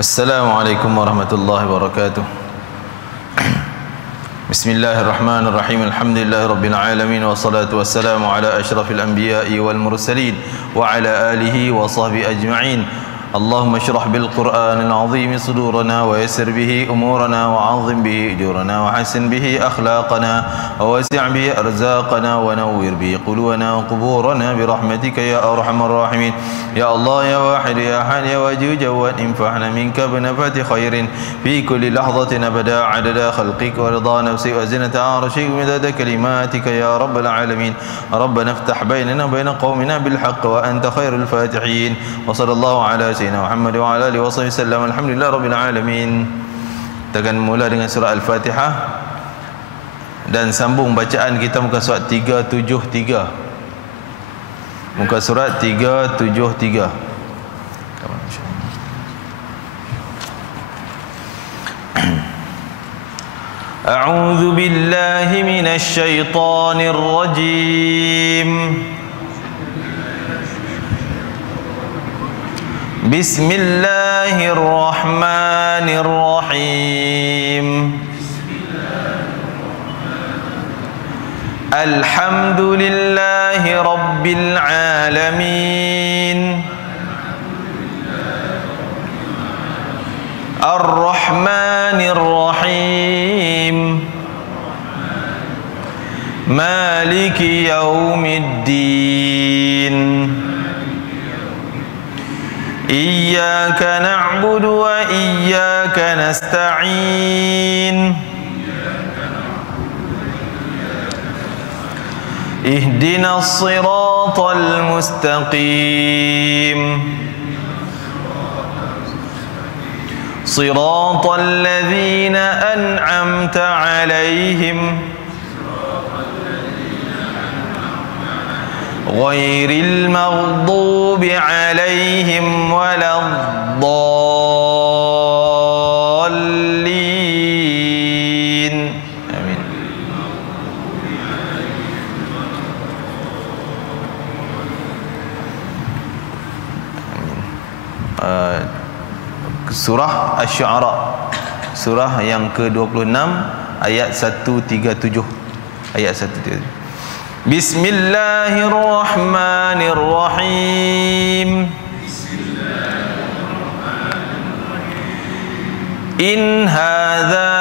Assalamualaikum warahmatullahi wabarakatuh. Bismillahirrahmanirrahim. Alhamdulillahirabbil alamin wassalatu wassalamu ala asyrafil anbiya'i wal mursalin wa ala alihi wa sahbihi ajma'in. Allahumma shrah bil Qur'anil azim sudurana wa yassir bihi umurana wa 'azzim bihi ujurana wa hasin bihi akhlaqana wa wasi' bihi arzaqana wa nawwir bihi qulubana wa quburana bi rahmatika ya arhamar rahimin. Ya Allah ya wahid ya ahad ya wajid wa infa'na minka bi nafati khairin fi kulli lahzatin abada 'adada khalqika wa ridha nafsi wa zinata 'arshika wa midada kalimatika ya rabbal alamin. Rabbana iftah bainana wa bain qaumina bil haqq wa anta khairul fatihin. Wa sallallahu ala Sayyidina Muhammad wa ala alihi wa sahbihi sallam. Alhamdulillah rabbil alamin. Kita akan mula dengan surah Al-Fatihah dan sambung bacaan kita muka surat 373. Muka surat 373. A'udzu billahi minasy syaithanir rajim. Bismillahirrahmanirrahim. Alhamdulillahi rabbil alamin. Ar-Rahmanir Rahim. Maliki yaumiddin. Iyyaka na'budu wa iyyaka nasta'in. Ihdinas siratal mustaqim. Siratal ladzina an'amta 'alaihim ghairil maghdubi 'alaihim waladdallin. Amin. Surah Asy-Syu'ara, surah yang ke-26 ayat 137. Ayat 137. Bismillahirrahmanirrahim. In hadza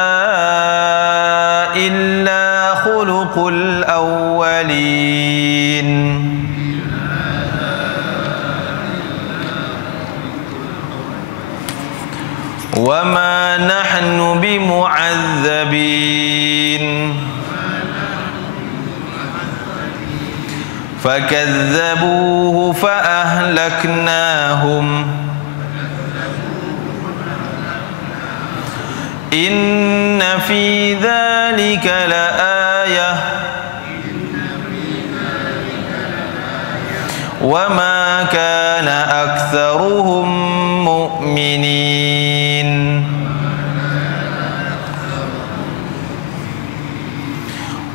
illa khuluqul awwalin. Wa ma nahnu bimu'adzabin. Fakadzabuhu faahlaknahum. Inna fi dzalika laayah. Wa ma kana aktsaruhum mu'minin.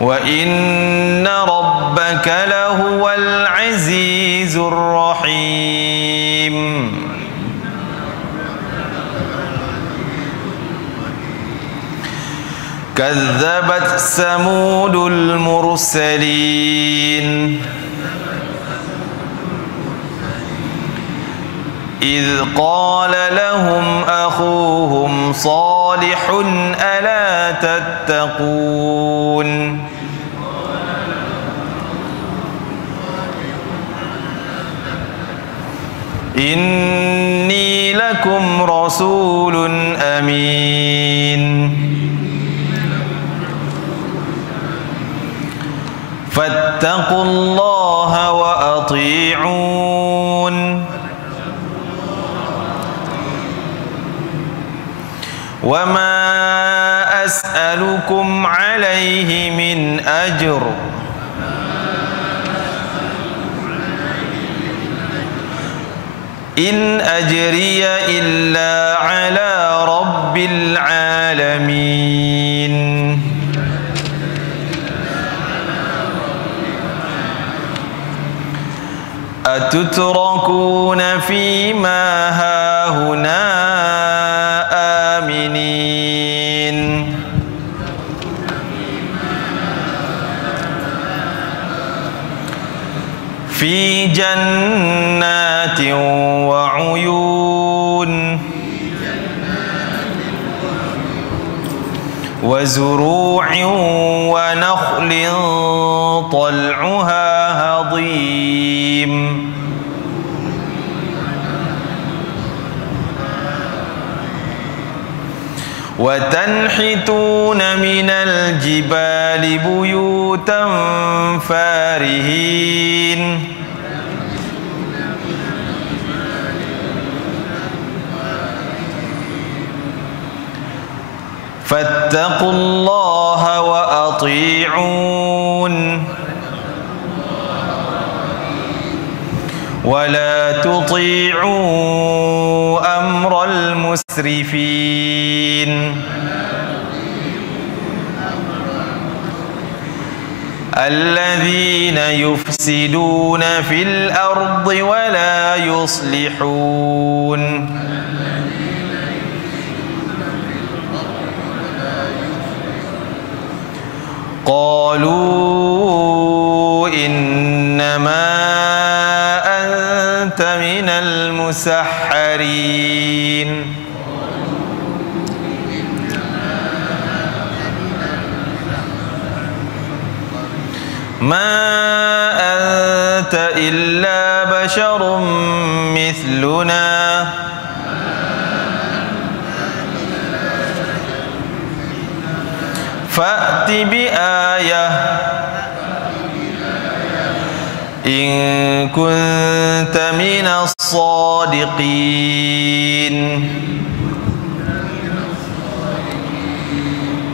Wa inna rabbaka lahuwal azizur rahim. Kazzabat samudul mursalin. إذ قال لهم أخوهم صالح ألا تتقون. إني لكم رسول أمين. فاتقوا الله وأطيعون. وما أسألكم عليه من أجر. إن أجري إلا على رب العالمين. أتتركون فيما هاهنا وعيون وزروع ونخل طلعها هضيم وتنحتون من الجبال بيوتا فارهين فاتقوا الله وأطيعون ولا تطيعوا أمر المسرفين الذين يفسدون في الأرض ولا يصلحون قالوا إنما أنت من المسحرين ما أنت إلا بشر مثلنا فأت بآية إن كنت من الصادقين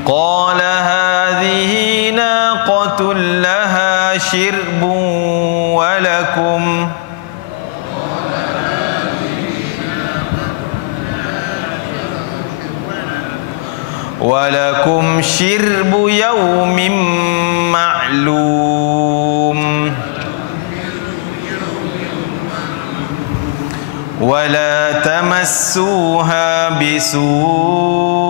قال هذه ناقة لها شرب ولكم شرب يوم معلوم ولا تمسوها بسوء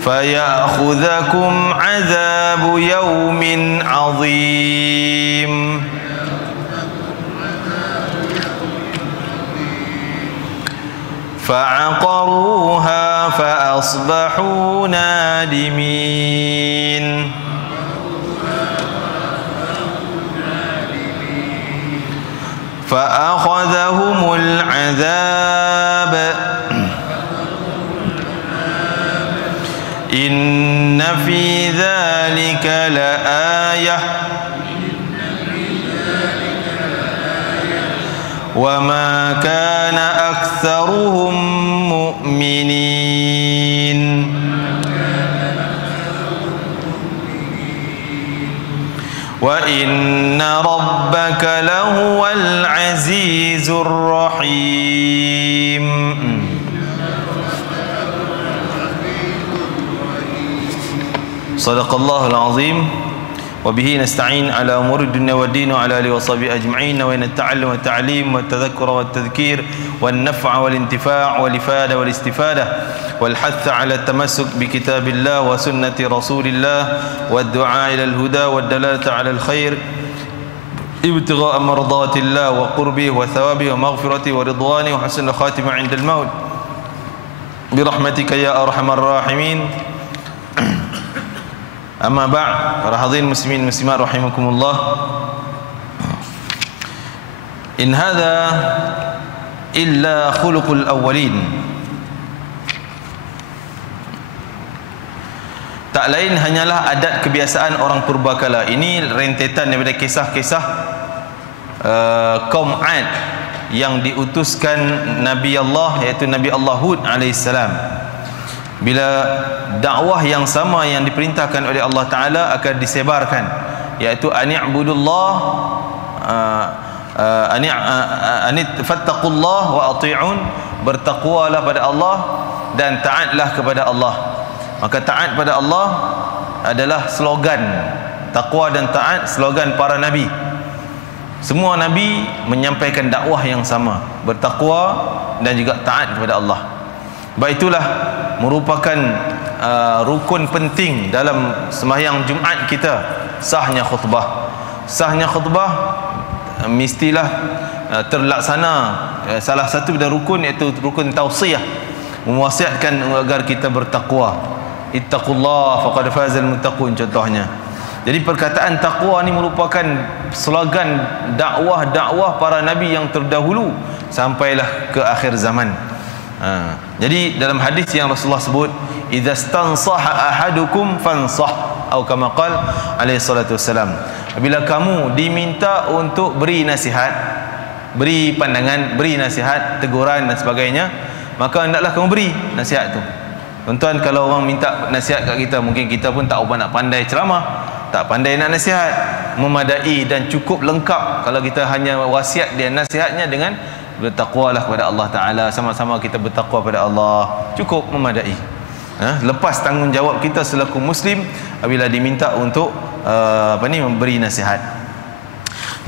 فيأخذكم عذاب يوم عظيم فعقروها فأصبحوا نادمين فأخذهم العذاب إن في ذلك لآية وما كان أكثرهم مؤمنين وإن ربك لهو العزيز الرحيم. صدق الله العظيم. وبه نستعين على أمور الدنيا والدين وعلى آله وصحبه أجمعين. وإن التعلم والتعليم والتذكر والتذكير والنفع والانتفاع والإفادة والاستفادة والحث على التمسك بكتاب الله وسنة رسول الله والدعاء إلى الهدى والدلالة على الخير ابتغاء مرضات الله وقربه وثوابه ومغفرته ورضوانه وحسن الخاتمة عند الموت برحمتك يا أرحم الراحمين. Amma ba'd, para hadirin muslimin muslimat rahimakumullah. In hadha illa khuluqul awwalin. Tak lain hanyalah adat kebiasaan orang purbakala. Ini rentetan daripada kisah-kisah kaum 'Ad yang diutuskan Nabi Allah, iaitu Nabi Allah Hud alaihissalam. Bila dakwah yang sama yang diperintahkan oleh Allah Ta'ala akan disebarkan, iaitu ani'budullah fattaqullah wa ati'un, bertakwalah pada Allah dan taatlah kepada Allah. Maka taat pada Allah adalah slogan, takwa dan taat slogan para nabi. Semua nabi menyampaikan dakwah yang sama, bertakwa dan juga taat kepada Allah. Baik, itulah merupakan rukun penting dalam sembahyang Jumaat kita, sahnya khutbah. Sahnya khutbah mestilah terlaksana salah satu dari rukun, iaitu rukun tausiyah, mewasiatkan agar kita bertakwa. Ittaqullah faqad fazal muttaqun contohnya. Jadi perkataan takwa ni merupakan slogan dakwah para nabi yang terdahulu sampailah ke akhir zaman. Jadi dalam hadis yang Rasulullah sebut, idza stansaha ahadukum fansah, atau kama qala alaihi salatu wassalam, bila kamu diminta untuk beri nasihat, beri pandangan, beri nasihat, teguran dan sebagainya, maka hendaklah kamu beri nasihat tu. Tuan-tuan, kalau orang minta nasihat kat kita, mungkin kita pun tak nak pandai ceramah, tak pandai nak nasihat memadai dan cukup lengkap. Kalau kita hanya wasiat dia, nasihatnya dengan bertakwalah kepada Allah Ta'ala, sama-sama kita bertakwa kepada Allah, cukup memadai. Lepas tanggungjawab kita selaku Muslim bila diminta untuk memberi nasihat.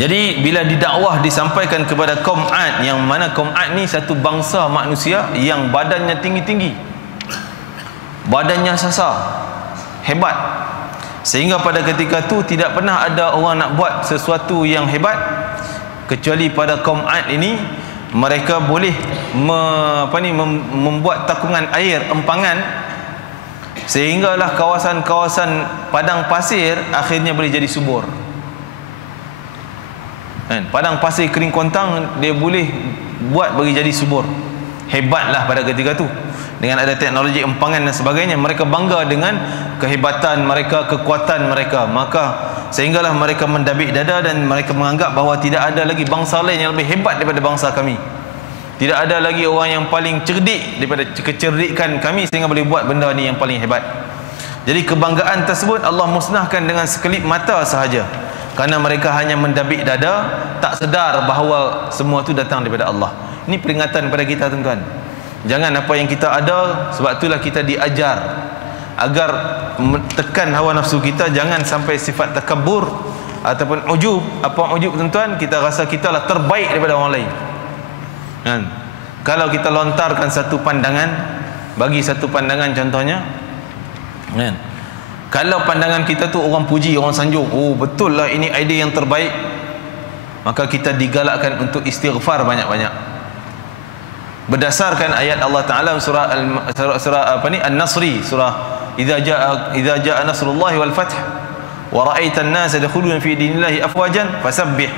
Jadi bila didakwah disampaikan kepada kaum Ad, yang mana kaum Ad ni satu bangsa manusia yang badannya tinggi-tinggi, badannya sasar, hebat, sehingga pada ketika tu tidak pernah ada orang nak buat sesuatu yang hebat kecuali pada kaum Ad ini. Mereka boleh membuat takungan air, empangan, sehinggalah kawasan-kawasan padang pasir akhirnya boleh jadi subur. Padang pasir kering kontang dia boleh buat bagi jadi subur. Hebatlah pada ketika tu. Dengan ada teknologi empangan dan sebagainya, mereka bangga dengan kehebatan mereka, kekuatan mereka. Maka sehinggalah mereka mendabik dada dan mereka menganggap bahawa tidak ada lagi bangsa lain yang lebih hebat daripada bangsa kami. Tidak ada lagi orang yang paling cerdik daripada kecerdikan kami sehingga boleh buat benda ni yang paling hebat. Jadi kebanggaan tersebut Allah musnahkan dengan sekelip mata sahaja, kerana mereka hanya mendabik dada, tak sedar bahawa semua itu datang daripada Allah. Ini peringatan pada kita, tuan-tuan. Jangan apa yang kita ada, sebab itulah kita diajar agar tekan hawa nafsu kita, jangan sampai sifat takabur ataupun ujub. Apa ujub, tuan-tuan? Kita rasa kita lah terbaik daripada orang lain. Kalau kita lontarkan satu pandangan, bagi satu pandangan contohnya, kalau pandangan kita tu orang puji, orang sanjung, oh betul lah ini idea yang terbaik, maka kita digalakkan untuk istighfar banyak-banyak. Berdasarkan ayat Allah Ta'ala surah An-Nasri, surah idza jaa nasrullahi wal fath wa ra'aitan nas yadkhuluna fi dinillahi afwajan fasabbih.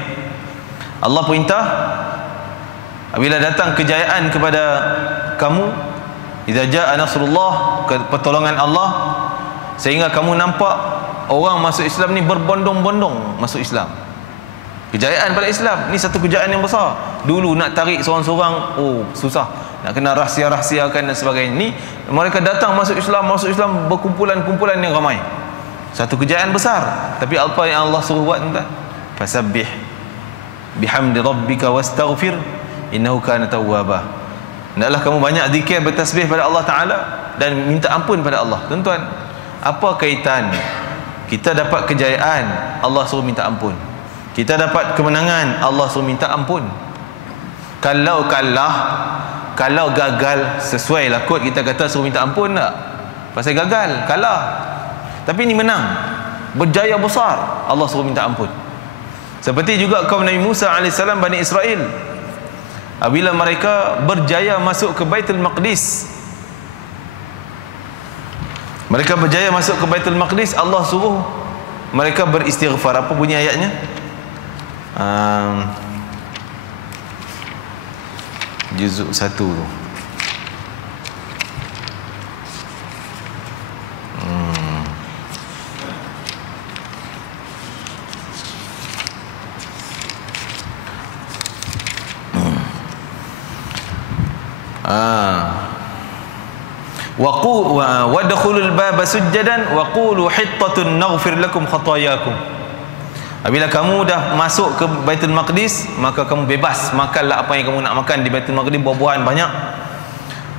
Allah perintah, apabila datang kejayaan kepada kamu, idza jaa nasrullah, pertolongan Allah, sehingga kamu nampak orang masuk Islam ni berbondong-bondong masuk Islam. Kejayaan pada Islam ni satu kejayaan yang besar. Dulu nak tarik seorang-seorang, oh susah, nak kena rahsia-rahsiakan dan sebagainya. Ni mereka datang masuk Islam berkumpulan-kumpulan yang ramai. Satu kejayaan besar. Tapi apa yang Allah suruh buat, tuan? Fasabbih bihamdi rabbika wastaghfir innahu kana tawwaba. Hendaklah kamu banyak zikir, bertasbih pada Allah Ta'ala dan minta ampun pada Allah. Tuan-tuan, apa kaitan kita dapat kejayaan, Allah suruh minta ampun? Kita dapat kemenangan, Allah suruh minta ampun. Kalau kalah, kalau gagal, sesuai lah kot kita kata suruh minta ampun tak? Pasal gagal, kalah. Tapi ini menang, berjaya besar, Allah suruh minta ampun. Seperti juga kaum Nabi Musa AS, Bani Israel, apabila mereka berjaya masuk ke Baitul Maqdis, mereka berjaya masuk ke Baitul Maqdis, Allah suruh mereka beristighfar. Apa bunyi ayatnya? Juzuk 1 tu. Wadkhulul baba sujjadan wa qulu hittatun naghfir lakum khatayakum. Apabila kamu dah masuk ke Baitul Maqdis, maka kamu bebas makanlah apa yang kamu nak makan di Baitul Maqdis, buah-buahan banyak.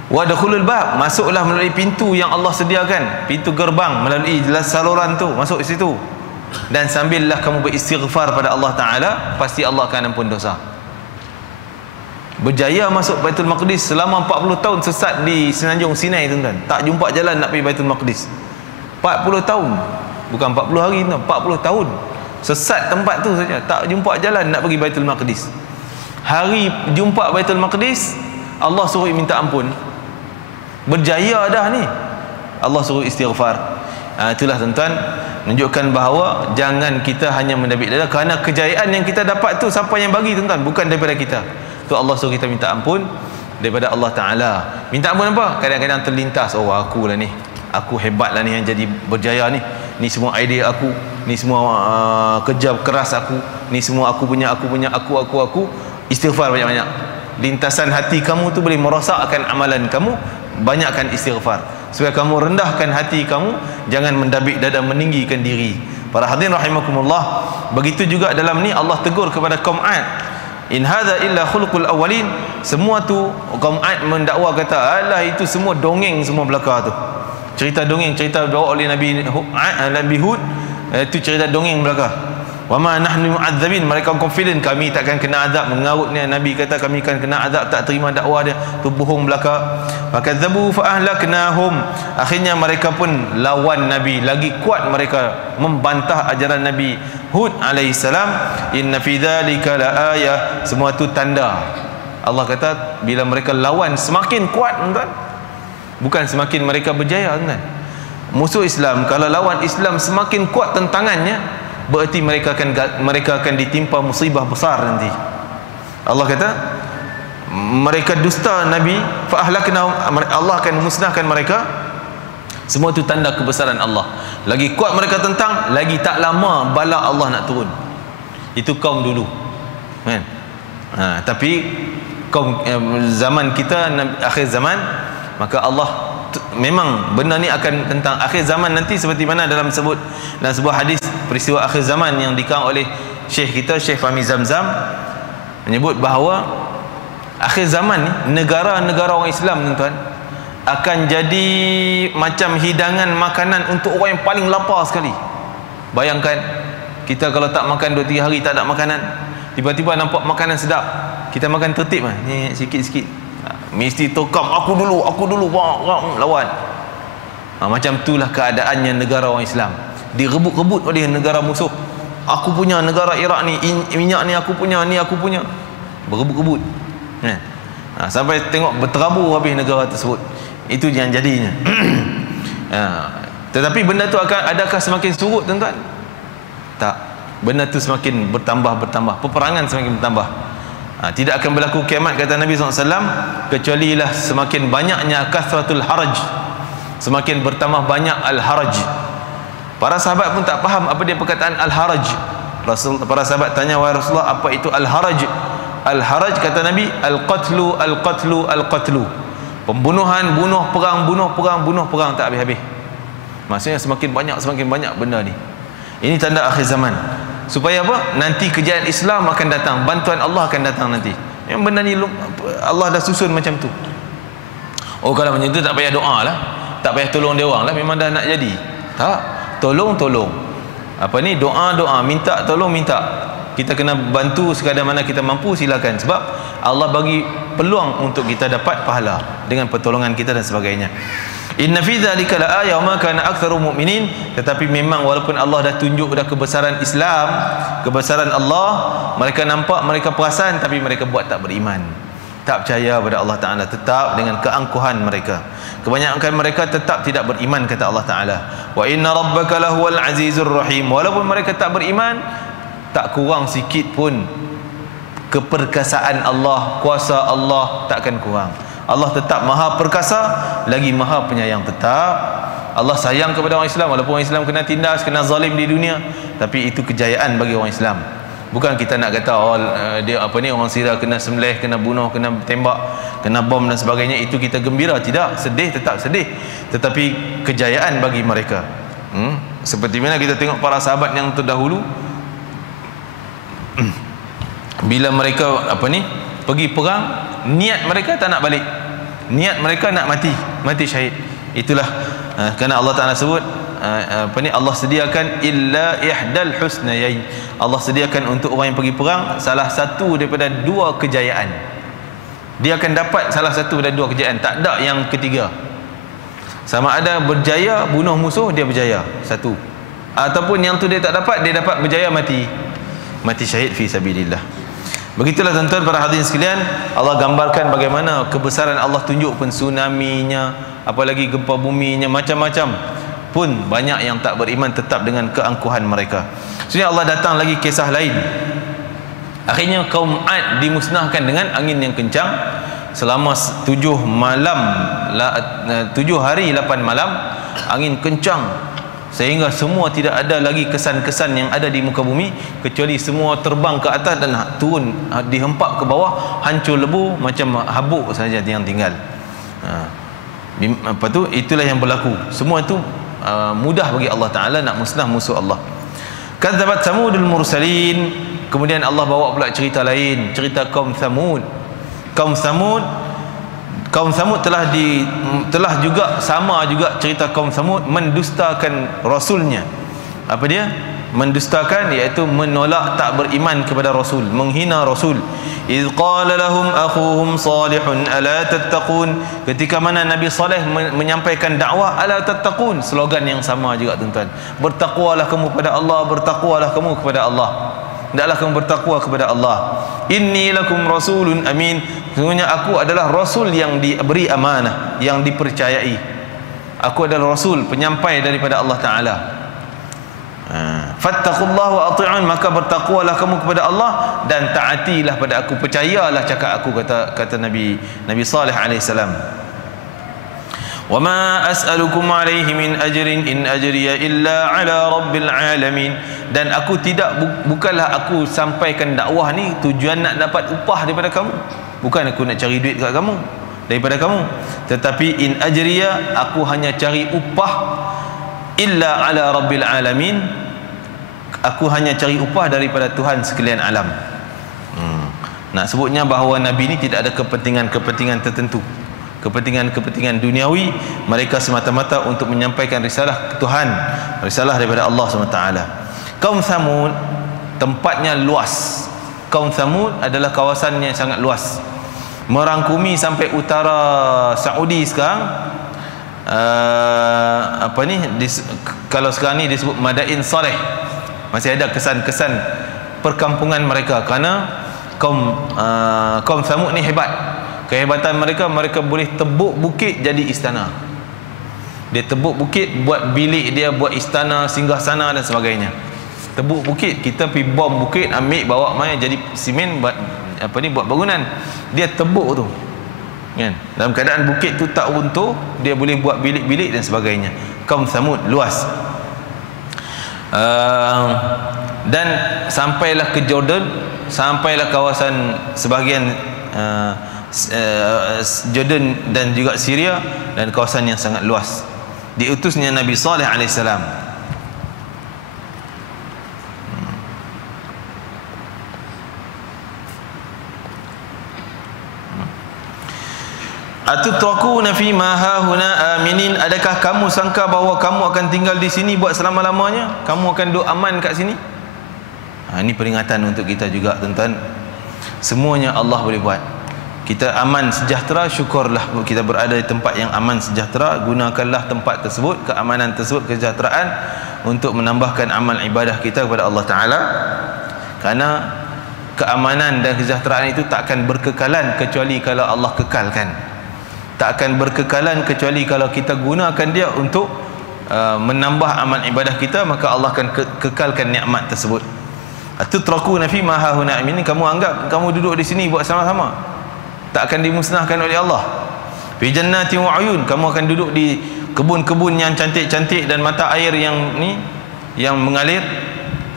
Wadkhulul bab, masuklah melalui pintu yang Allah sediakan, pintu gerbang, melalui saluran tu, masuk di situ. Dan sambillah kamu beristighfar pada Allah Ta'ala, pasti Allah akan ampun dosa. Berjaya masuk Baitul Maqdis selama 40 tahun sesat di Semenanjung Sinai, tuan-tuan. Tak jumpa jalan nak pergi Baitul Maqdis. 40 tahun. Bukan 40 hari, 40 tahun. sesat tempat tu saja, tak jumpa jalan nak pergi Baitul Maqdis. Hari jumpa Baitul Maqdis, Allah suruh minta ampun, berjaya dah ni, Allah suruh istighfar. Itulah tuan-tuan, menunjukkan bahawa jangan kita hanya mendabik dada, kerana kejayaan yang kita dapat tu siapa yang bagi tuan-tuan? Bukan daripada kita. Tu Allah suruh kita minta ampun daripada Allah Ta'ala. Minta ampun apa? Kadang-kadang terlintas, oh aku lah ni, aku hebat lah ni yang jadi berjaya ni, ni semua idea aku, ni semua kerja keras aku, ni semua aku punya. Istighfar banyak-banyak. Lintasan hati kamu tu boleh merosakkan amalan kamu. Banyakkan istighfar supaya kamu rendahkan hati kamu, jangan mendabik dada, meninggikan diri. Para hadirin rahimakumullah, begitu juga dalam ni Allah tegur kepada kaum Ad, in hadza illa khuluqul awwalin. Semua tu kaum Ad mendakwa kata, alah itu semua dongeng semua belaka tu, cerita dongeng, cerita bawa oleh Nabi Hud, itu cerita dongeng belaka. Wa ma nahnu mu'adzabin, mereka confident kami takkan kena azab. Mengarutnya Nabi kata kami akan kena azab, tak terima dakwah dia, tu bohong belaka. Fakadzabu fa ahlaknahum, akhirnya mereka pun lawan Nabi, lagi kuat mereka membantah ajaran Nabi Hud alaihi salam. Inna fi dzalika laayah, semua tu tanda. Allah kata bila mereka lawan semakin kuat tuan-tuan, bukan semakin mereka berjaya tuan-tuan. Musuh Islam kalau lawan Islam semakin kuat tentangannya, berarti mereka akan ditimpa musibah besar nanti. Allah kata mereka dusta Nabi, fa ahlaknahum, Allah akan musnahkan mereka. Semua itu tanda kebesaran Allah. Lagi kuat mereka tentang, lagi tak lama bala Allah nak turun. Itu kaum dulu kan. Tapi kaum zaman kita, akhir zaman, maka Allah memang benda ni akan tentang akhir zaman nanti, seperti mana dalam sebuah hadis peristiwa akhir zaman yang dikang oleh Syekh kita, Syekh Fahmi Zamzam, menyebut bahawa akhir zaman ni negara-negara orang Islam tuan-tuan akan jadi macam hidangan makanan untuk orang yang paling lapar sekali. Bayangkan kita kalau tak makan 2-3 hari tak ada makanan, tiba-tiba nampak makanan sedap, kita makan tertib lah, ni sikit-sikit, mesti tokam aku dulu lawan. Macam itulah keadaannya negara orang Islam, direbut-rebut oleh negara musuh. Aku punya negara Iraq ni, minyak ni aku punya, ni aku punya, berebut-rebut sampai tengok berterabur habis negara tersebut. Itu yang jadinya. Tetapi benda tu adakah semakin surut tuan-tuan? Tak, benda tu semakin bertambah, peperangan semakin bertambah. Tidak akan berlaku kiamat kata Nabi SAW kecuali lah semakin banyaknya kasratul haraj, semakin bertambah banyak al-haraj. Para sahabat pun tak faham apa dia perkataan al-haraj. Para sahabat tanya, wahai Rasulullah, apa itu al-haraj? Al-haraj kata Nabi, al-qatlu, pembunuhan, bunuh perang tak habis-habis. Maksudnya semakin banyak benda ni. Ini tanda akhir zaman. Supaya apa? Nanti kejayaan Islam akan datang, bantuan Allah akan datang nanti. Yang benda ni Allah dah susun macam tu. Oh, kalau macam tu tak payah doa lah, tak payah tolong dia orang lah, memang dah nak jadi. Tak, tolong. Apa ni? Doa, minta tolong, minta. Kita kena bantu sekadar mana kita mampu, silakan. Sebab Allah bagi peluang untuk kita dapat pahala dengan pertolongan kita dan sebagainya. Inna fi dzalika laayah wa ma kana aktsaru mu'minin. Tetapi memang walaupun Allah dah tunjuk dah kebesaran Islam, kebesaran Allah, mereka nampak, mereka perasan, tapi mereka buat tak beriman, tak percaya pada Allah Ta'ala, tetap dengan keangkuhan mereka. Kebanyakan mereka tetap tidak beriman, kata Allah Ta'ala. Wa inna rabbaka lahuwal azizur rahim. Walaupun mereka tak beriman, tak kurang sikit pun keperkasaan Allah, kuasa Allah tak akan kurang. Allah tetap maha perkasa, lagi maha penyayang tetap. Allah sayang kepada orang Islam, walaupun orang Islam kena tindas, kena zalim di dunia, tapi itu kejayaan bagi orang Islam. Bukan kita nak kata dia orang Syria kena sembelih, kena bunuh, kena tembak, kena bom dan sebagainya, itu kita gembira. Tidak, sedih, tetap sedih, tetapi kejayaan bagi mereka. Seperti mana kita tengok para sahabat yang terdahulu, bila mereka pergi perang, niat mereka tak nak balik, niat mereka nak mati syahid. Itulah kerana Allah Ta'ala sebut Allah sediakan illa ihdal husnayain. Allah sediakan untuk orang yang pergi perang salah satu daripada dua kejayaan. Dia akan dapat salah satu daripada dua kejayaan, tak ada yang ketiga. Sama ada berjaya bunuh musuh, dia berjaya satu, ataupun yang tu dia tak dapat, dia dapat berjaya mati syahid fi sabilillah. Begitulah tuan-tuan para hadirin sekalian, Allah gambarkan bagaimana kebesaran Allah, tunjuk pun tsunami-nya, apalagi gempa buminya, macam-macam pun banyak yang tak beriman tetap dengan keangkuhan mereka. Sebenarnya Allah datang lagi kisah lain. Akhirnya kaum Ad dimusnahkan dengan angin yang kencang selama 7 hari 8 malam, angin kencang sehingga semua tidak ada lagi kesan-kesan yang ada di muka bumi, kecuali semua terbang ke atas dan turun, dihempak ke bawah, hancur lebu, macam habuk saja yang tinggal. Apa tu, itulah yang berlaku. Semua itu mudah bagi Allah Ta'ala nak musnah musuh Allah. Kadzabat Samudul Mursalin. Kemudian Allah bawa pula cerita lain, cerita kaum Samud. Kaum Samud telah juga sama juga cerita kaum Samud mendustakan rasulnya. Apa dia? Mendustakan, iaitu menolak, tak beriman kepada rasul, menghina rasul. Idz qala lahum akhuhum salihun ala tattaqun. Ketika mana Nabi Saleh menyampaikan dakwah, ala tattaqun, slogan yang sama juga tuan-tuan. Bertakwalah kamu kepada Allah, bertakwalah kamu kepada Allah. Hendaklah kamu bertakwa kepada Allah. Inni lakum rasulun amin. Sesungguhnya aku adalah rasul yang diberi amanah, yang dipercayai. Aku adalah rasul, penyampai daripada Allah Ta'ala. Fattaqullaha wa ati'un, maka bertakwalah kamu kepada Allah dan taatilah pada aku, percayalah cakap aku, kata Nabi Saleh alaihi salam. Wa ma as'alukum alaihi min ajrin in ajriya illa ala rabbil alamin. Dan aku bukanlah aku sampaikan dakwah ni tujuan nak dapat upah daripada kamu, bukan aku nak cari duit kat kamu, daripada kamu, tetapi in ajriya, aku hanya cari upah, illa ala rabbil alamin, aku hanya cari upah daripada Tuhan sekalian alam. Nak sebutnya bahawa Nabi ni tidak ada kepentingan tertentu, kepentingan duniawi. Mereka semata-mata untuk menyampaikan risalah Tuhan, risalah daripada Allah SWT. Kaum Samud tempatnya luas. Kaum Samud adalah kawasannya sangat luas, merangkumi sampai utara Saudi sekarang. Kalau sekarang ni disebut Madain Saleh, masih ada kesan-kesan perkampungan mereka, kerana kaum Samud ni hebat. Kehebatan mereka boleh tebuk bukit jadi istana. Dia tebuk bukit, buat bilik dia, buat istana, singgahsana dan sebagainya. Tebuk bukit, kita pergi bom bukit, ambil bawa mai jadi simen, buat buat bangunan. Dia tebuk tu, kan? Dalam keadaan bukit tu tak runtuh, dia boleh buat bilik-bilik dan sebagainya. Kaum Samud luas. Dan sampailah ke Jordan, sampailah kawasan sebahagian Jordan dan juga Syria, dan kawasan yang sangat luas. Diutusnya Nabi Saleh alaihissalam. Atutrakuna fi ma hahuna aminin. Adakah kamu sangka bahawa kamu akan tinggal di sini buat selama-lamanya? Kamu akan duduk aman kat sini? Ini peringatan untuk kita juga tuan-tuan. Semuanya Allah boleh buat. Kita aman sejahtera, syukurlah kita berada di tempat yang aman sejahtera. Gunakanlah tempat tersebut, keamanan tersebut, kesejahteraan, untuk menambahkan amal ibadah kita kepada Allah Ta'ala. Karena keamanan dan kesejahteraan itu tak akan berkekalan kecuali kalau Allah kekalkan. Tak akan berkekalan kecuali kalau kita gunakan dia untuk menambah amal ibadah kita, maka Allah akan kekalkan nikmat tersebut. Atutrakuna fi ma hahuna amin. Kamu anggap kamu duduk di sini buat sama-sama, tak akan dimusnahkan oleh Allah. Fi jannatin wa uyun, kamu akan duduk di kebun-kebun yang cantik-cantik dan mata air yang mengalir.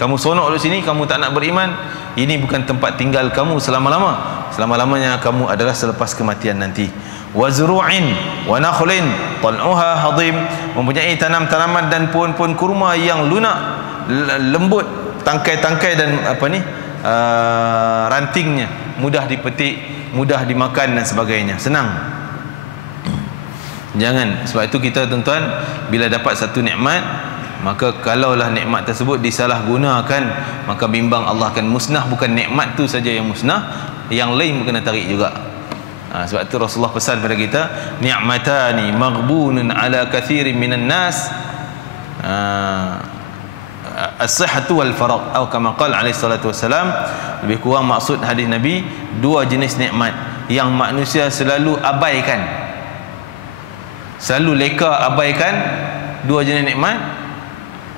Kamu sonok di sini, kamu tak nak beriman. Ini bukan tempat tinggal kamu selama-lama. Selama-lamanya kamu adalah selepas kematian nanti. Wa zuru'in wa nakhlin tal'uha hadim, mempunyai tanam-tanaman dan pohon-pohon kurma yang lunak, lembut, tangkai-tangkai dan rantingnya mudah dipetik, mudah dimakan dan sebagainya, senang. Jangan, sebab itu kita tuan-tuan, bila dapat satu nikmat, maka kalaulah nikmat tersebut disalahgunakan, maka bimbang Allah akan musnah. Bukan nikmat tu saja yang musnah, yang lain pun kena tarik juga. Sebab itu Rasulullah pesan pada kita, ni'matani maghbunun ala kathirin minan nas. as-sihhatu wal faragh, atau kama qala alaihi salatu wassalam, lebih kurang maksud hadis Nabi, dua jenis nikmat yang manusia selalu abaikan, selalu leka abaikan dua jenis nikmat,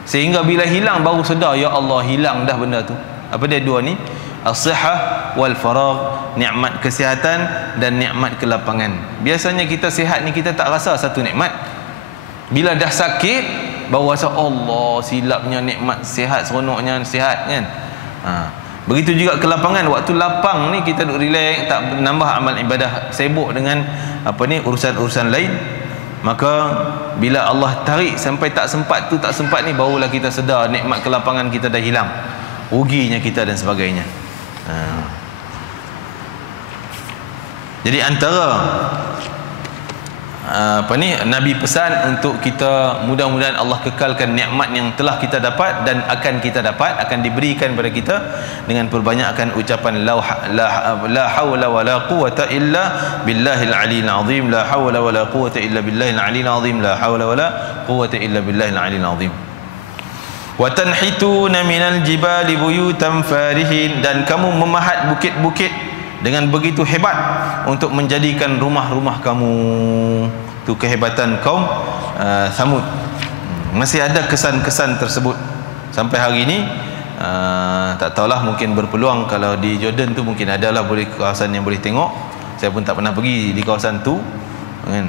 sehingga bila hilang baru sedar, ya Allah, hilang dah benda tu. Apa dia dua ni? As-sihhah wal faragh, nikmat kesihatan dan nikmat kelapangan. Biasanya kita sihat ni kita tak rasa satu nikmat. Bila dah sakit baru rasa, Allah, silapnya nikmat sihat, seronoknya sihat kan. Begitu juga kelapangan. Waktu lapang ni kita duk relax, tak menambah amal ibadah, sibuk dengan urusan-urusan lain. Maka bila Allah tarik sampai tak sempat ni, barulah kita sedar nikmat kelapangan kita dah hilang, ruginya kita dan sebagainya. Jadi antara Nabi pesan untuk kita, mudah-mudahan Allah kekalkan nikmat yang telah kita dapat dan akan kita dapat, akan diberikan kepada kita dengan perbanyakkan ucapan la haula wala quwata illa billahil aliyil azim, la haula wala quwata illa billahil aliyil azim, la haula wala quwata illa billahil aliyil azim. Wa tanhituna minal jibali buyutan farihin, dan kamu memahat bukit-bukit dengan begitu hebat untuk menjadikan rumah-rumah kamu. Itu kehebatan kaum Thamud. Masih ada kesan-kesan tersebut sampai hari ini. Tak tahulah, mungkin berpeluang kalau di Jordan tu mungkin adalah boleh kawasan yang boleh tengok. Saya pun tak pernah pergi di kawasan tu kan.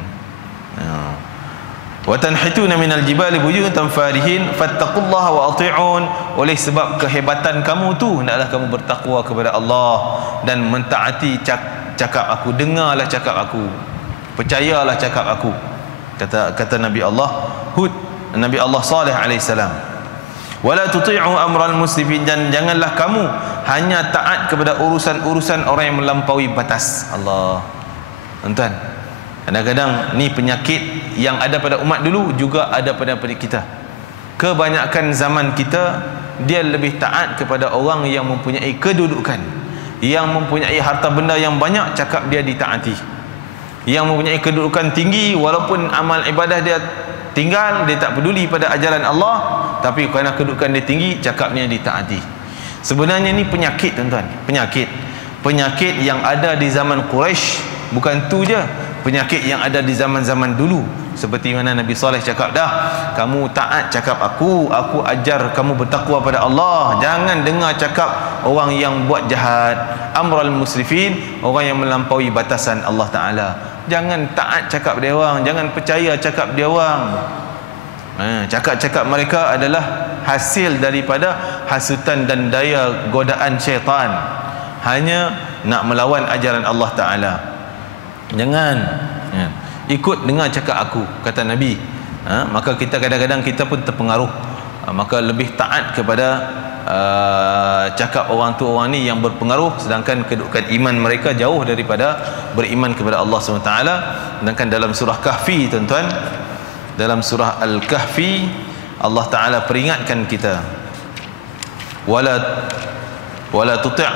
Wa tanhituna minal jibali buyutan farihin fattaqullaha wa ati'un. Oleh sebab kehebatan kamu tu, hendaklah kamu bertakwa kepada Allah dan mentaati cakap aku. Dengarlah cakap aku, percayalah cakap aku, kata Nabi Allah Hud, Nabi Allah Saleh alaihissalam. Wala tuti'u amral muslimin, dan janganlah kamu hanya taat kepada urusan-urusan orang yang melampaui batas Allah. Tuan-tuan, kadang-kadang ni penyakit yang ada pada umat dulu, juga ada pada kita. Kebanyakan zaman kita, dia lebih taat kepada orang yang mempunyai kedudukan, yang mempunyai harta benda yang banyak, cakap dia ditaati. Yang mempunyai kedudukan tinggi, walaupun amal ibadah dia tinggal, dia tak peduli pada ajaran Allah, tapi kerana kedudukan dia tinggi, cakapnya ditaati. Sebenarnya ni penyakit, tuan-tuan. Penyakit yang ada di zaman Quraisy. Bukan tu je, penyakit yang ada di zaman-zaman dulu. Seperti mana Nabi Saleh cakap dah, kamu taat cakap aku ajar kamu bertakwa pada Allah. Jangan dengar cakap orang yang buat jahat, amral musrifin, orang yang melampaui batasan Allah Ta'ala. Jangan taat cakap dia orang, jangan percaya cakap dia orang. Cakap-cakap mereka adalah hasil daripada hasutan dan daya godaan syaitan, hanya nak melawan ajaran Allah Ta'ala. Jangan ikut dengar cakap aku, kata Nabi. Maka kita kadang-kadang kita pun terpengaruh, maka lebih taat kepada cakap orang tu, orang ni yang berpengaruh, sedangkan kedudukan iman mereka jauh daripada beriman kepada Allah SWT. Sedangkan dalam surah Kahfi, tuan-tuan, dalam surah Al-Kahfi, Allah Ta'ala peringatkan kita, wala tuti'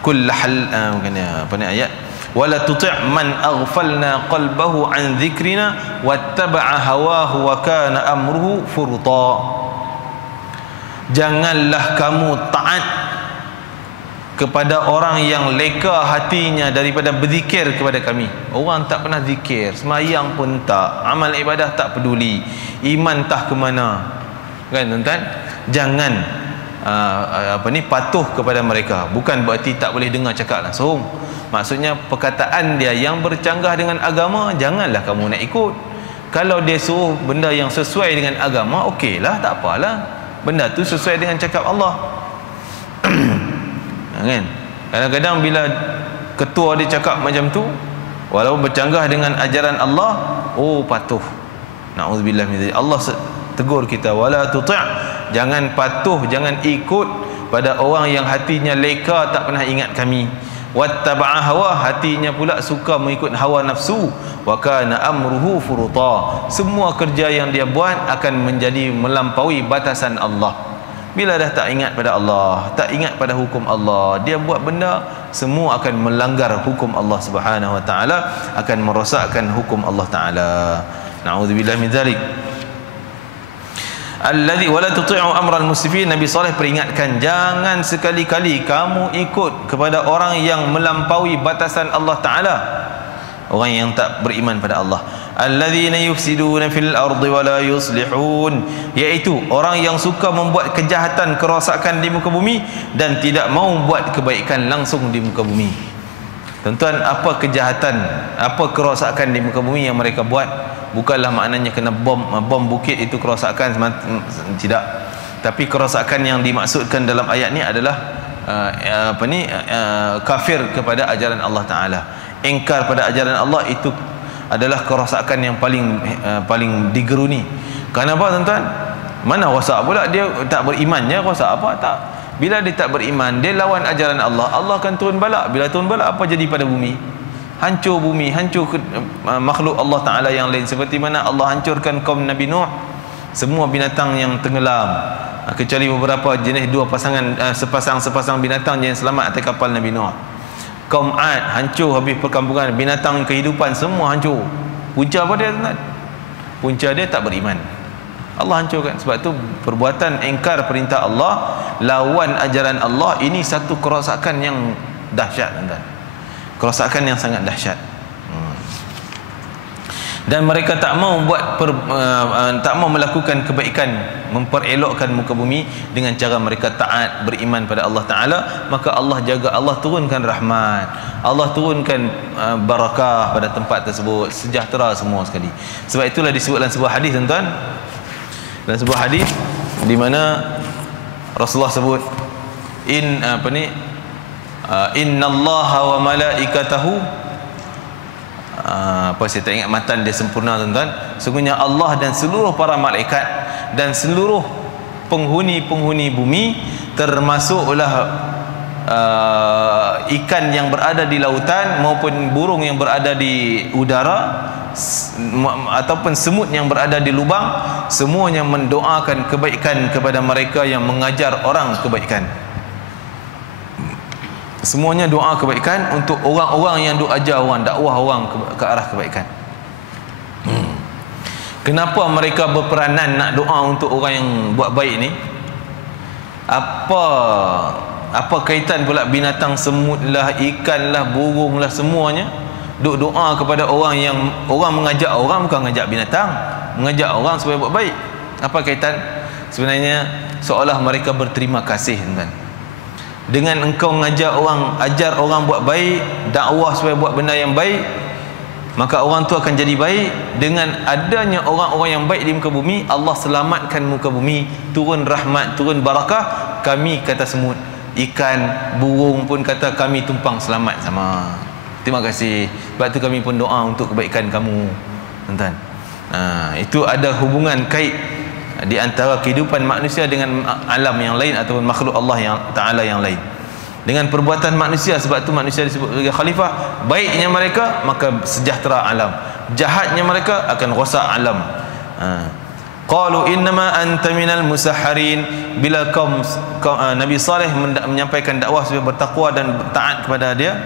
kull ayat, wala tuti' man aghfalna qalbahu an dzikrina wattaba'a hawahu wa kana amruhu furta. Janganlah kamu taat kepada orang yang leka hatinya daripada berzikir kepada kami. Orang tak pernah zikir, semayang pun tak, amal ibadah tak peduli, iman tak ke mana, kan tuan-tuan? Jangan patuh kepada mereka. Bukan berarti tak boleh dengar cakap langsung. Maksudnya perkataan dia yang bercanggah dengan agama, janganlah kamu nak ikut. Kalau dia suruh benda yang sesuai dengan agama, okeylah, tak apalah. Benda tu sesuai dengan cakap Allah. Kan? Kadang-kadang bila ketua dia cakap macam tu, walaupun bercanggah dengan ajaran Allah, patuh. Na'udzubillah min dzalik. Allah tegur kita, wala tuti', jangan patuh, jangan ikut pada orang yang hatinya leka, tak pernah ingat kami. Wattaba'a hawa, hatinya pula suka mengikut hawa nafsu. Wa kana amruhu furuta, semua kerja yang dia buat akan menjadi melampaui batasan Allah. Bila dah tak ingat pada Allah, tak ingat pada hukum Allah, dia buat benda, semua akan melanggar hukum Allah Subhanahu wa taala, akan merosakkan hukum Allah Taala. Na'udzubillah min dzalik. Alladzi wala tuti'u amral musrifin. Nabi Saleh peringatkan, jangan sekali-kali kamu ikut kepada orang yang melampaui batasan Allah Taala, orang yang tak beriman pada Allah. Alladzina yufsiduna fil ardi wala yuslihun, iaitu orang yang suka membuat kejahatan, kerosakan di muka bumi dan tidak mau buat kebaikan langsung di muka bumi. Tuan-tuan, apa kejahatan, apa kerosakan di muka bumi yang mereka buat? Bukanlah maknanya kena bom bukit itu kerosakan, tidak. Tapi kerosakan yang dimaksudkan dalam ayat ni adalah kafir kepada ajaran Allah Taala. Ingkar pada ajaran Allah itu adalah kerosakan yang paling digeruni. Kenapa tuan-tuan? Mana rosak pula dia tak berimannya, rosak apa tak? Bila dia tak beriman, dia lawan ajaran Allah, Allah akan turun balak. Bila turun balak, apa jadi pada bumi? Hancur bumi, hancur makhluk Allah Taala yang lain. Seperti mana Allah hancurkan kaum Nabi Nuh, semua binatang yang tenggelam, kecuali beberapa jenis sepasang binatang yang selamat atas kapal Nabi Nuh. Kaum Ad hancur habis perkampungan, binatang kehidupan semua hancur. Punca apa dia tuan? Punca dia tak beriman, Allah hancurkan. Sebab tu perbuatan ingkar perintah Allah, lawan ajaran Allah, ini satu kerosakan yang dahsyat tuan-tuan. Kerosakan yang sangat dahsyat. Dan mereka tak mau tak mau melakukan kebaikan, memperelokkan muka bumi dengan cara mereka taat, beriman pada Allah Taala. Maka Allah jaga, Allah turunkan rahmat, Allah turunkan barakah pada tempat tersebut, sejahtera semua sekali. Sebab itulah disebut dalam sebuah hadis tuan-tuan, dalam sebuah hadis di mana Rasulullah sebut innallaha wa malaikatahu, saya tak ingat matan dia sempurna tuan-tuan. Sesungguhnya Allah dan seluruh para malaikat dan seluruh penghuni-penghuni bumi, termasuklah ikan yang berada di lautan maupun burung yang berada di udara ataupun semut yang berada di lubang, semuanya mendoakan kebaikan kepada mereka yang mengajar orang kebaikan. Semuanya doa kebaikan untuk orang-orang yang duk ajar orang, dakwah orang ke arah kebaikan. Kenapa mereka berperanan nak doa untuk orang yang buat baik ni? Apa kaitan pula binatang, semut lah, ikan lah, burung lah, semuanya duk doa kepada orang yang orang mengajak orang, bukan mengajak binatang, mengajak orang supaya buat baik. Apa kaitan? Sebenarnya seolah mereka berterima kasih tuan. Dengan engkau mengajar orang, ajar orang buat baik, dakwah supaya buat benda yang baik, maka orang tu akan jadi baik. Dengan adanya orang-orang yang baik di muka bumi, Allah selamatkan muka bumi, turun rahmat, turun barakah. Kami, kata semut, ikan, burung pun kata kami tumpang selamat sama. Terima kasih. Sebab tu kami pun doa untuk kebaikan kamu, tuan-tuan. Itu ada hubungan kait di antara kehidupan manusia dengan alam yang lain ataupun makhluk Allah yang Ta'ala yang lain, dengan perbuatan manusia. Sebab tu manusia disebut sebagai khalifah. Baiknya mereka maka sejahtera alam, jahatnya mereka akan rosak alam. Qalu innama anta minal musahharin. Bila kaum Nabi Saleh menyampaikan dakwah supaya bertakwa dan taat kepada dia,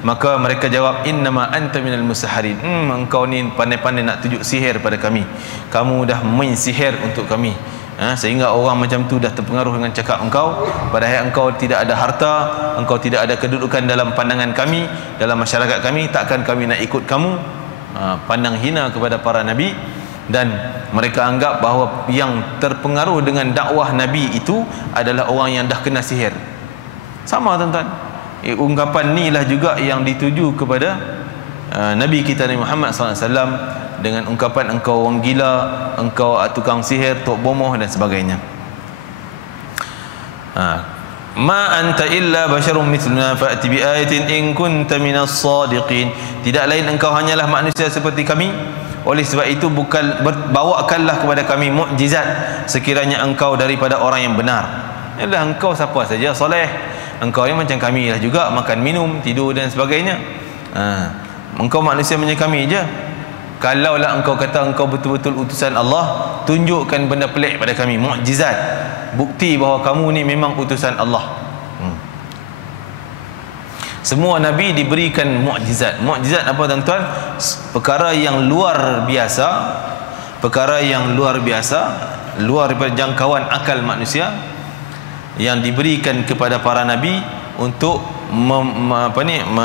maka mereka jawab, innama anta minal musahharin. Engkau ni pandai-pandai nak tunjuk sihir pada kami, kamu dah main sihir untuk kami, sehingga orang macam tu dah terpengaruh dengan cakap engkau. Padahal engkau tidak ada harta, engkau tidak ada kedudukan dalam pandangan kami, dalam masyarakat kami, takkan kami nak ikut kamu. Pandang hina kepada para nabi. Dan mereka anggap bahawa yang terpengaruh dengan dakwah nabi itu adalah orang yang dah kena sihir. Sama tuan-tuan, ungkapan ni lah juga yang dituju kepada Nabi kita Nabi Muhammad SAW, dengan ungkapan engkau orang gila, engkau tukang sihir, tok bomoh dan sebagainya. Ma anta illa basyarum mithluna fa'ti bi ayatin in kunta minas sadiqin. Tidak lain engkau hanyalah manusia seperti kami, oleh sebab itu bawakanlah kepada kami mukjizat sekiranya engkau daripada orang yang benar. Yalah, engkau siapa saja soleh, engkau ni macam kami lah juga, makan minum, tidur dan sebagainya. Engkau manusia macam kami je. Kalaulah engkau kata engkau betul-betul utusan Allah, tunjukkan benda pelik pada kami, mukjizat, bukti bahawa kamu ni memang utusan Allah. Semua nabi diberikan mukjizat. Mukjizat apa tuan-tuan? Perkara yang luar biasa, perkara yang luar biasa luar daripada jangkauan akal manusia yang diberikan kepada para nabi untuk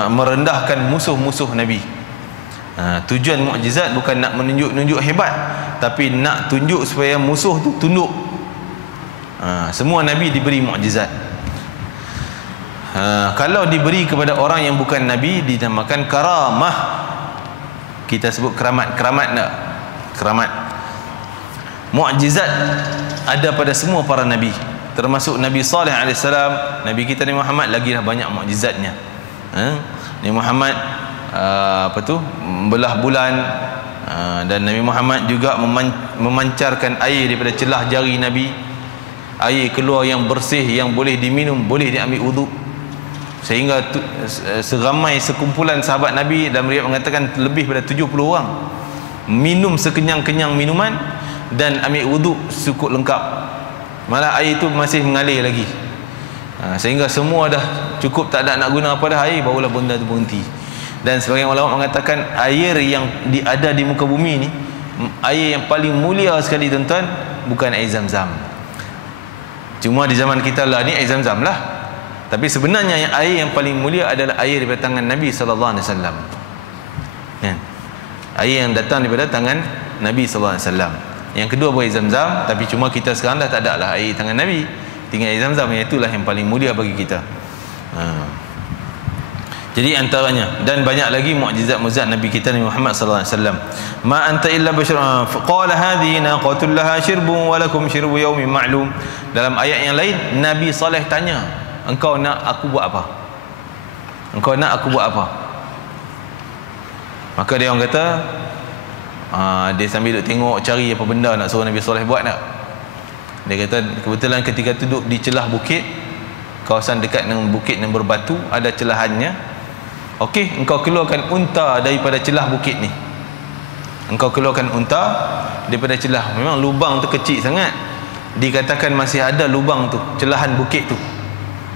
merendahkan musuh-musuh nabi. Tujuan mukjizat bukan nak menunjuk hebat, tapi nak tunjuk supaya musuh tu tunduk. Semua nabi diberi mukjizat. Kalau diberi kepada orang yang bukan nabi, dinamakan karamah. Kita sebut keramat. Keramat tak? Keramat. Mukjizat ada pada semua para nabi, termasuk Nabi Saleh AS. Nabi kita Nabi Muhammad lagi dah banyak mukjizatnya. Nabi Muhammad membelah bulan, dan Nabi Muhammad juga memancarkan air daripada celah jari Nabi. Air keluar yang bersih, yang boleh diminum, boleh diambil wuduk. Sehingga seramai sekumpulan sahabat Nabi, dan riwayat mengatakan lebih pada 70 orang minum sekenyang-kenyang minuman dan ambil wuduk cukup lengkap. Malah air itu masih mengalir lagi. Sehingga semua dah cukup, tak ada nak guna apa dah air, barulah benda itu berhenti. Dan sebagian ulama mengatakan air yang ada di muka bumi ni, air yang paling mulia sekali tuan-tuan, bukan air Zam-Zam. Cuma di zaman kita lah ni air Zam-Zam lah. Tapi sebenarnya air yang paling mulia adalah air daripada tangan Nabi sallallahu alaihi wasallam. Air yang datang daripada tangan Nabi sallallahu alaihi wasallam. Yang kedua air Zam-Zam, tapi cuma kita sekarang dah tak ada lah air tangan Nabi, tinggal air Zam-Zam, yang itulah yang paling mulia bagi kita. Jadi antaranya, dan banyak lagi mukjizat-mukjizat Nabi kita Nabi Muhammad sallallahu alaihi wasallam. Ma anta illa bashar, qala hadhihi naqatul laha shirbun wa lakum shirbu yawmin ma'lum. Dalam ayat yang lain Nabi Saleh tanya, engkau nak aku buat apa? Engkau nak aku buat apa? Maka dia orang kata, dia sambil duduk tengok cari apa benda nak suruh Nabi Saleh buat tak. Dia kata kebetulan ketika tu duduk di celah bukit, kawasan dekat dengan bukit yang berbatu, ada celahannya. Okey, engkau keluarkan unta daripada celah bukit ni. Engkau keluarkan unta daripada celah. Memang lubang tu kecil sangat. Dikatakan masih ada lubang tu, celahan bukit tu.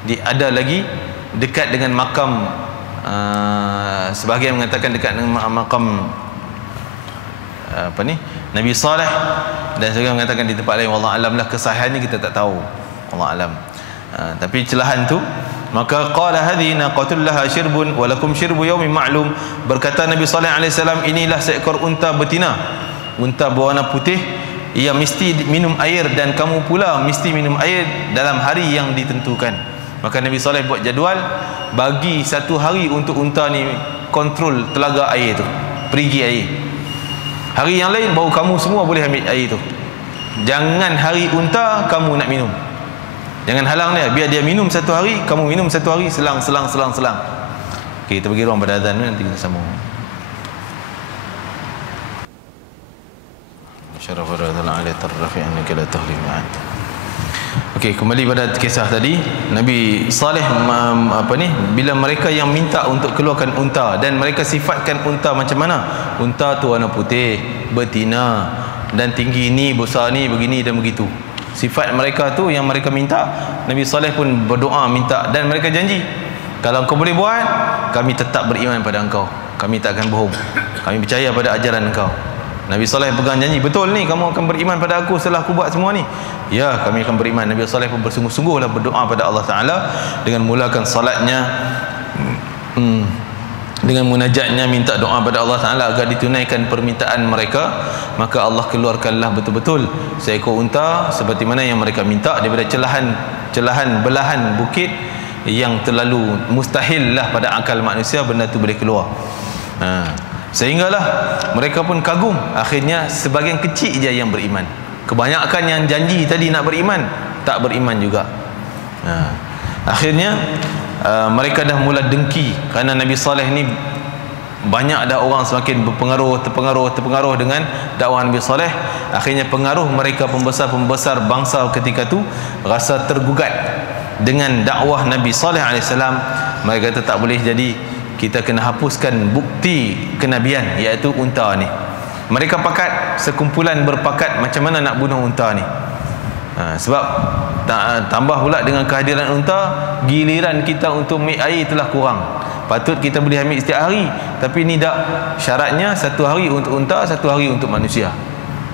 Ada lagi dekat dengan makam, sebahagian mengatakan dekat dengan makam Nabi Saleh, dan sebahagian mengatakan di tempat lain. Wallahu alam lah, kesahihannya kita tak tahu. Wallahu alam. Tapi celahan tu, maka qala hadhihi naqatul laha shirbun wa lakum shirbu yawmin ma'lum. Berkata Nabi Saleh alaihi salam, inilah seekor unta betina, unta berwarna putih, ia mesti minum air, dan kamu pula mesti minum air dalam hari yang ditentukan. Maka Nabi Saleh buat jadual, bagi satu hari untuk unta ni kontrol telaga air tu, perigi air. Hari yang lain baru kamu semua boleh ambil air tu. Jangan hari unta kamu nak minum. Jangan halang dia, biar dia minum satu hari, kamu minum satu hari, selang. Okey, kita bagi ruang pada azan, nanti kita sambung. Okey, kembali pada kisah tadi. Nabi Saleh bila mereka yang minta untuk keluarkan unta, dan mereka sifatkan unta macam mana? Unta tu warna putih, betina, dan tinggi ni, besar ni, begini dan begitu. Sifat mereka tu yang mereka minta. Nabi Saleh pun berdoa minta, dan mereka janji, kalau engkau boleh buat, kami tetap beriman pada engkau, kami tak akan bohong, kami percaya pada ajaran engkau. Nabi Saleh pegang janji, betul ni kamu akan beriman pada aku setelah aku buat semua ni? Ya, kami akan beriman. Nabi Saleh pun bersungguh-sungguhlah berdoa pada Allah Ta'ala, dengan mulakan salatnya, dengan munajatnya, minta doa pada Allah Ta'ala agar ditunaikan permintaan mereka. Maka Allah keluarkanlah betul-betul seekor unta seperti mana yang mereka minta daripada celahan belahan bukit yang terlalu mustahil lah pada akal manusia benda tu boleh keluar. Sehinggalah mereka pun kagum. Akhirnya sebagian kecil je yang beriman. Kebanyakan yang janji tadi nak beriman, tak beriman juga. Akhirnya mereka dah mula dengki, kerana Nabi Saleh ni banyak dah orang semakin terpengaruh dengan dakwah Nabi Saleh. Akhirnya pengaruh mereka, pembesar bangsa ketika tu rasa tergugat dengan dakwah Nabi Saleh AS. Mereka kata tak boleh, jadi kita kena hapuskan bukti kenabian, iaitu unta ni. Mereka pakat, sekumpulan berpakat macam mana nak bunuh unta ni. Sebab tambah pula dengan kehadiran unta, giliran kita untuk ambil air telah kurang. Patut kita boleh ambil setiap hari, tapi ni tak. Syaratnya satu hari untuk unta, satu hari untuk manusia.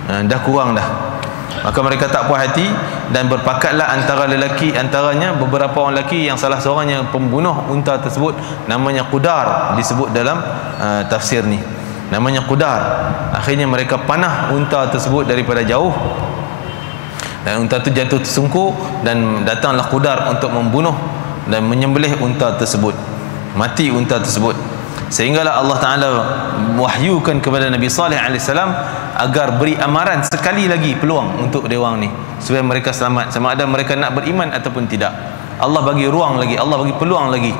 Dah kurang dah. Maka mereka tak puas hati dan berpakatlah antaranya beberapa orang lelaki yang salah seorangnya pembunuh unta tersebut, namanya Qudar, disebut dalam tafsir ni, namanya Qudar. Akhirnya mereka panah unta tersebut daripada jauh, dan unta itu jatuh tersungkur, dan datanglah Qudar untuk membunuh dan menyembelih unta tersebut. Mati unta tersebut. Sehinggalah Allah Ta'ala wahyukan kepada Nabi Saleh AS agar beri amaran sekali lagi peluang untuk dia orang ni, supaya mereka selamat, sama ada mereka nak beriman ataupun tidak. Allah bagi ruang lagi, Allah bagi peluang lagi,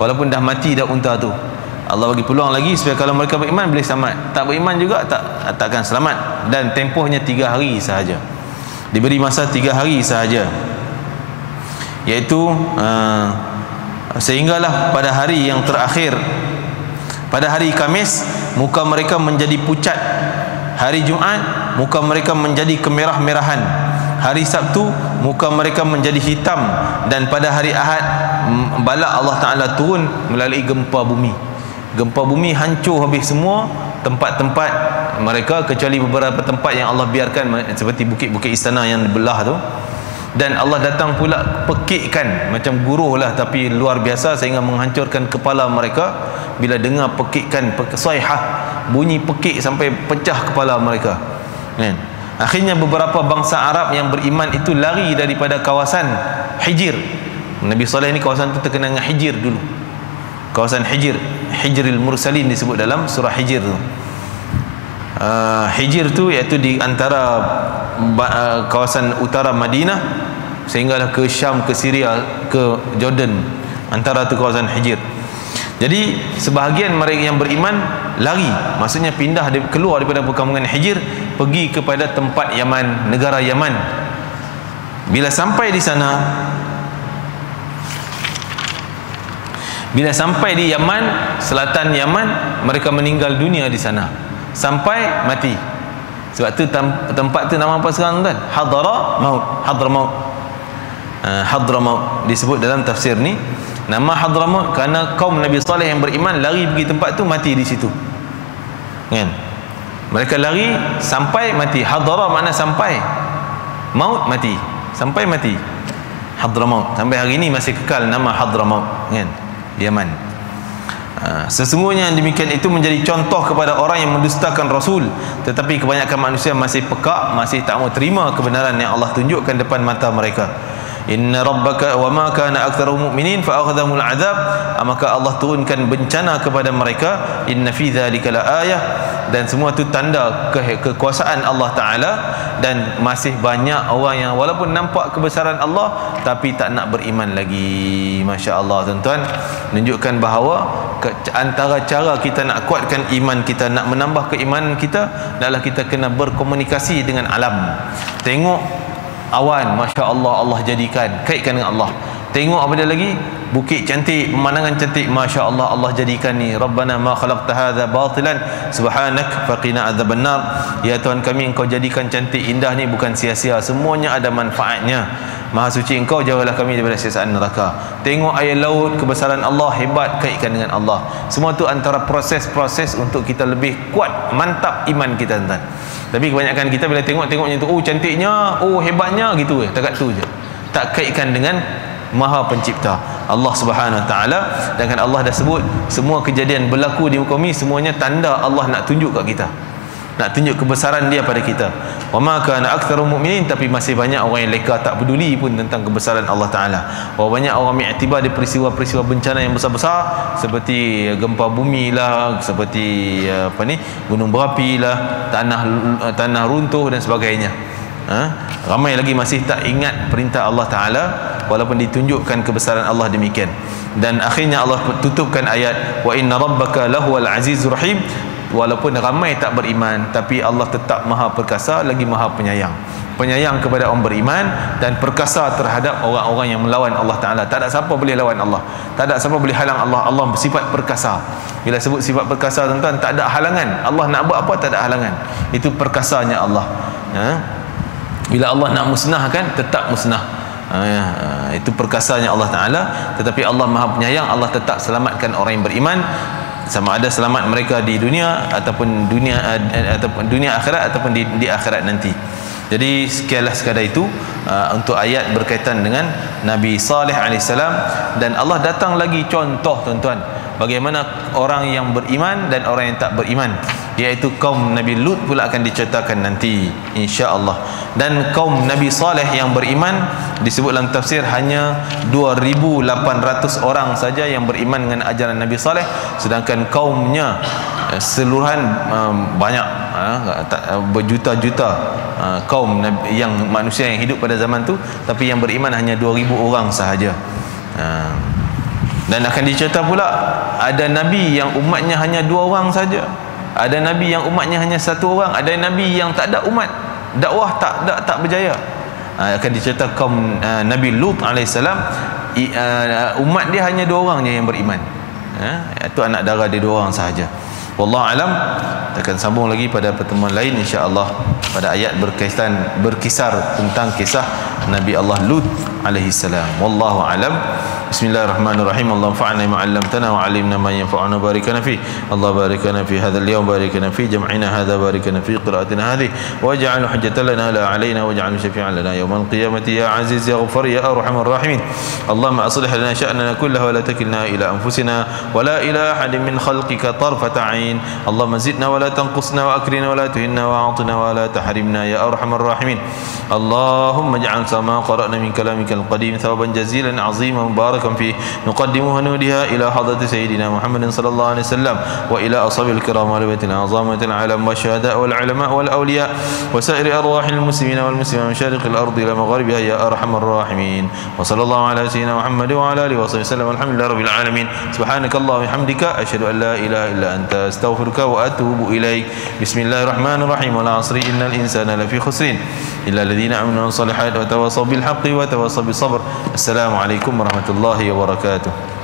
walaupun dah mati dah unta tu, Allah bagi peluang lagi supaya kalau mereka beriman boleh selamat, tak beriman juga takkan selamat. Dan tempohnya 3 hari sahaja, diberi masa 3 hari sahaja, iaitu sehinggalah pada hari yang terakhir, pada hari Khamis muka mereka menjadi pucat, hari Jumaat muka mereka menjadi kemerah-merahan, hari Sabtu muka mereka menjadi hitam, dan pada hari Ahad bala Allah Ta'ala turun melalui gempa bumi. Gempa bumi hancur habis semua tempat-tempat mereka, kecuali beberapa tempat yang Allah biarkan, seperti bukit-bukit istana yang belah tu. Dan Allah datang pula pekikkan, macam guruh lah, tapi luar biasa, sehingga menghancurkan kepala mereka bila dengar pekikkan, saihah, bunyi pekik sampai pecah kepala mereka. Akhirnya beberapa bangsa Arab yang beriman itu lari daripada kawasan Hijr. Nabi Saleh ni kawasan tu terkenal dengan Hijr dulu, kawasan Hijr, Hijril Mursalin disebut dalam surah Hijr tu. Hijr tu iaitu di antara kawasan utara Madinah sehinggalah ke Syam, ke Syria, ke Jordan, antara tu kawasan Hijr. Jadi sebahagian mereka yang beriman lari, maksudnya pindah keluar daripada perkampungan Hijr, pergi kepada tempat Yaman, negara Yaman. Bila sampai di sana, bila sampai di Yaman, selatan Yaman, mereka meninggal dunia di sana sampai mati. Sebab tu tempat tu nama apa sekarang tuan? Hadramaut. Hadramaut disebut dalam tafsir ni, nama Hadramaut kerana kaum Nabi Saleh yang beriman lari pergi tempat tu, mati di situ. Kan? Mereka lari sampai mati. Hadra makna sampai, maut mati, sampai mati. Hadramaut sampai hari ini masih kekal nama Hadramaut, kan? Yaman. Sesungguhnya demikian itu menjadi contoh kepada orang yang mendustakan Rasul, tetapi kebanyakan manusia masih pekak, masih tak mau terima kebenaran yang Allah tunjukkan depan mata mereka. Inna rabbaka wa ma kana aktsaruhum mu'minin fa akhadhahumul azab. Maka Allah turunkan bencana kepada mereka. Inna fi dzalika laayah, dan semua itu tanda kekuasaan Allah Ta'ala. Dan masih banyak orang yang walaupun nampak kebesaran Allah tapi tak nak beriman lagi. Masya Allah tuan-tuan, menunjukkan bahawa antara cara kita nak kuatkan iman kita, nak menambah keimanan kita, adalah kita kena berkomunikasi dengan alam. Tengok awan, Masya Allah, Allah jadikan, kaitkan dengan Allah. Tengok apa dia lagi, bukit cantik, pemandangan cantik, Masya Allah, Allah jadikan ni. Rabbana ma khalaqta hadza batilan subhanak faqina adzabannar. Ya Tuhan kami, Engkau jadikan cantik indah ni bukan sia-sia, semuanya ada manfaatnya. Maha suci Engkau, jauhlah kami daripada siksaan neraka. Tengok air laut, kebesaran Allah, hebat, kaitkan dengan Allah. Semua tu antara proses-proses untuk kita lebih kuat, mantap iman kita tuan. Tapi kebanyakan kita bila tengok-tengoknya tu, oh cantiknya, oh hebatnya, gitu je, takat tu je. Tak kaitkan dengan Maha Pencipta Allah Subhanahu Wa Taala. Dan kan Allah dah sebut semua kejadian berlaku di muka bumi semuanya tanda Allah nak tunjuk kat kita, nak tunjuk kebesaran Dia pada kita. Wa ma kana aktsaruhum mu'minin, tapi masih banyak orang yang leka, tak peduli pun tentang kebesaran Allah Taala. Banyak orang mengiktibar di peristiwa-peristiwa bencana yang besar-besar, seperti gempa bumi lah, seperti gunung berapi lah, tanah runtuh dan sebagainya. Ramai lagi masih tak ingat perintah Allah Ta'ala walaupun ditunjukkan kebesaran Allah demikian. Dan akhirnya Allah tutupkan ayat wa inna rabbaka lahuwal azizur rahim. Walaupun ramai tak beriman, tapi Allah tetap Maha Perkasa lagi Maha Penyayang. Penyayang kepada orang beriman dan perkasa terhadap orang-orang yang melawan Allah Ta'ala. Tak ada siapa boleh lawan Allah, tak ada siapa boleh halang Allah. Allah bersifat perkasa. Bila sebut sifat perkasa tuan-tuan, tak ada halangan. Allah nak buat apa tak ada halangan. Itu perkasanya Allah. Bila Allah nak musnahkan, tetap musnah. Itu perkasanya Allah Ta'ala. Tetapi Allah Maha Penyayang, Allah tetap selamatkan orang yang beriman, sama ada selamat mereka di dunia ataupun dunia akhirat ataupun di akhirat nanti. Jadi sekianlah sekadar itu untuk ayat berkaitan dengan Nabi Saleh alaihissalam. Dan Allah datang lagi contoh tuan-tuan, bagaimana orang yang beriman dan orang yang tak beriman, iaitu kaum Nabi Lut pula akan diceritakan nanti insya-Allah. Dan kaum Nabi Saleh yang beriman disebut dalam tafsir hanya 2,800 orang saja yang beriman dengan ajaran Nabi Saleh, sedangkan kaumnya seluruhan banyak, berjuta-juta kaum yang manusia yang hidup pada zaman tu, tapi yang beriman hanya 2,000 orang sahaja. Dan akan dicerita pula ada nabi yang umatnya hanya 2 orang saja, ada nabi yang umatnya hanya 1 orang, ada nabi yang tak ada umat, dakwah tak berjaya. Akan dicerita kaum Nabi Lut alaihissalam, umat dia hanya 2 orang je yang beriman. Itu anak dara dia 2 orang sahaja. Wallahu alam. Kita akan sambung lagi pada pertemuan lain insya-Allah pada ayat berkisar tentang kisah Nabi Allah Lut alaihi salam. Wallahu alam. Bismillahirrahmanirrahim. Allahumma fa'alna ma 'allamtana wa 'allimna ma yanfa'una, barikana fi. Allah barikana fi hadzal yawm, barikana fi jam'ina hadza, barikana fi qira'atina hadhihi, waj'al hujjatan lana la 'alaina, waj'al shafi'an lana yawmal qiyamati ya 'aziz ya ghafar ya arhamar rahimin. Allahumma aslih lana sha'nana kullahu wa la takilna ila anfusina wa la ila ahadin min khalqika tarfata 'ain. Allahumma zidna wa la tanqusna wa akrina wa la tuhinna wa a'tina wa la tahrimna ya arhamar rahimin. Allahumma ij'al sama qara'na min kalamikal qadim thawaban jazilan 'aziman mubarakan fi, nuqaddimuhu nudiha ila hadrati sayyidina Muhammadin sallallahu alaihi wasallam wa ila ashabil kiram wal baitil azamatil alam wa syuhada wal ulama wal awliya wa sa'iri arwahil muslimina wal muslimat min syariqil ardi ila magharibiha ya arhamar rahimin. Wa sallallahu ala sayyidina Muhammad wa ala alihi wa sahbihi wasallam. Alhamdulillahi rabbil alamin. Subhanakallahumma wa bihamdika asyhadu an la ilaha illa anta astaghfiruka wa atubu ilaik. Bismillahirrahmanirrahim. Wal 'asri innal insana lafi khusrin illa alladhina amanu wa salihat wa tawassaw bil haqqi wa tawassaw bis sabr. Assalamualaikum warahmatullahi wabarakatuh.